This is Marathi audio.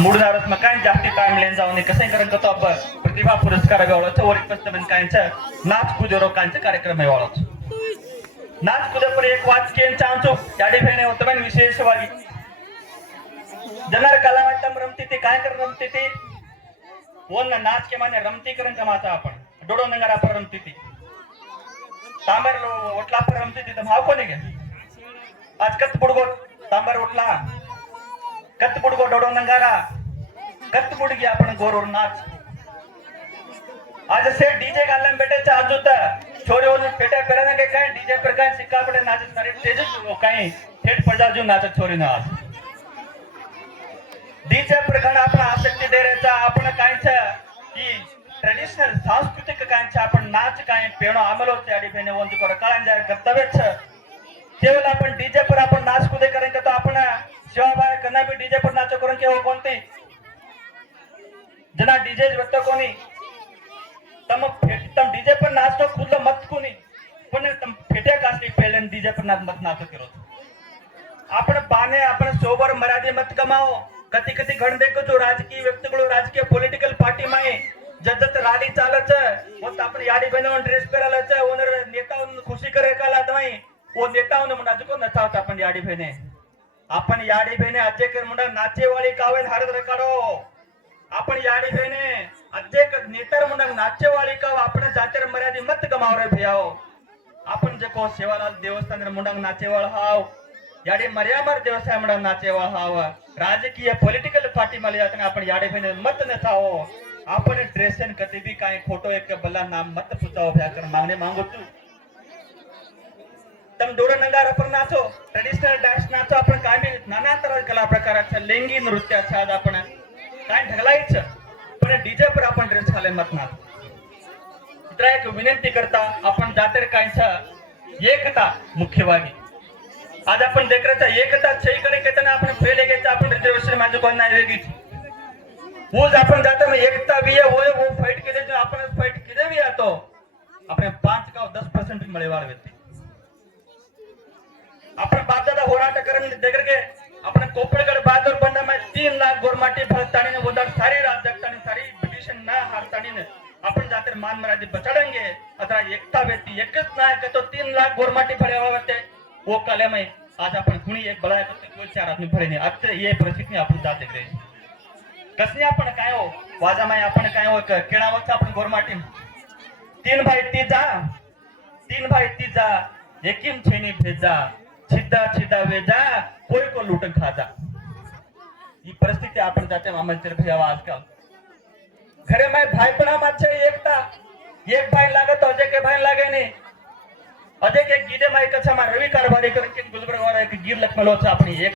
मूडनारच मग काय जास्ती टाइम लेन जाऊन कसं करत होतो आपण प्रतिभा पुरस्कार गावळाचं वरी पस्तमन कायचं नाच कुदेरो कायचं कार्यक्रम आहे वाळाचं नाच कुदे पर एक वाचकेन चांचो याडी फेने होतं पण विशेषವಾಗಿ ಜನರ ಕಲಾಮಟ್ಟಂ रमती ते काय कर रमती ते ओन नाच के माने रमती करन का माता आपण डोडो नंगारा पर रमती ती तांबर लो ओटला पर रमती ती भाव कोणी गे आज कत बुडगो तांबर ओटला कत बुडगो डोडो नंगारा कत बुडगी आपण गोरोर नाच आज से डीजे गालन बेटेचा आज होता छोरे ओन पेटे पेरना के काय डीजे पर काय सिक्का पडे नाच सारे तेज काय थेट पडजाजू नाच छोरी ना आज डीजे प्रकार आपण आसक्ती देण्याचा आपण कायचं की ट्रेडिशनल सांस्कृतिक कायचं आपण नाच काय पेणो आमलो त्याडी फेने वंत कर कळंजा कर्तव्यच केवळ आपण डीजे पर आपण नाच कुदे करेन का तो आपण शिवाबाई कना भी डीजे पर नाच करून केव कोणती जना डीजे व्यक्त कोणी तम डीजे पर नाच तो खुद मत कोणी पण तम फेटे कासली पहिले डीजे पर नाच मत नाच करो आपण पाने आपण सोबर मर्यादे मत कमाओ कती कती घण देखो जो राजकीय व्यक्तिಗಳು राजकीय पॉलिटिकल पार्टी माये जजत राडी चालच मत आपण याडी बनवून ड्रेस पेरालच ओनर नेतावन खुशी करे काला दवाई ओ नेतावन म्हणा जको नचावत आपण याडी भेने आपण याडी भेने अजय कर म्हणा नाचेवाळी कावेल हरद रकाडो आपण याडी भेने अजय कर नेतर म्हणा नाचेवाळी काव आपण जातेर मर्यादे मत कमावरे भयाओ आपण जको सेवालाल देवस्थान म्हणा नाचेवाळ हाव याडे मर्यादार देवस्थान म्हणा नाचेवाळ हाव राजकीय पॉलिटिकल पार्टी मध्ये जाताना आपण याडे भेने मत नचाओ आपण ड्रेसन कधी भी काय फोटो एक बल्ला नाम मत पुचाओ भ्या कर मागणे मागो तू तम डोर नंगारा पर नाचो ट्रेडिशनल डान्स नाचो आपण काय बी नाना तरह कला प्रकाराच्या लेंगी नृत्याच्या आज आपण काय ढगलायचं पण डीजे पर आपण ड्रेस घाले मत नाच इतरा एक विनंती करता आपण जातर कायचं एकता मुख्यವಾಗಿ आज आपण देखरेचा एकता सही करे केतना आपण फेल घ्यायचं आपण रिजर्वेशन माझं कोण नाही वेगळीच ऊज आपण जाता में एकता भी है वो फाइट के जो अपन फाइट किदे भी आतो अपने 5 का 10% भी मळेवार व्यक्ती आपण बाददा होराट करन देकर के अपने कोपड़गढ़ बहादुर बंदा में 3 लाख गोरमाटी भरतानी ने वोदार सारी राज्यतानी सारी पिटिशन ना हारतानी ने आपण जाते मान मर्यादे बचाडेंगे अतरा एकता व्यक्ती एकच नाही का तो 3 लाख गोरमाटी भरेवा होते वो कले में आज आपण कुणी एक बळा करते 4 आदमी भरेने आज ये परिस्थिती आपण जाते रे कसनी आपण काय हो वाजामाय आपण काय हो केणावच आपण गोरमाटी 3 भाई तीजा एकिम छेनी भेजा छिद्दा छिद्दा वेजा कोई को लूटन खाजा ही परिस्थिती आपण जाते मामलचर भैया आजकाल घरे में भाईपणा माचे एकता एक भाई लागत अजय के भाई लागे ने अजय के गीदे माई कछा मा रवि कारभारी करके गुलबर्ग वाला एक गिर लखमलोचा आपण एक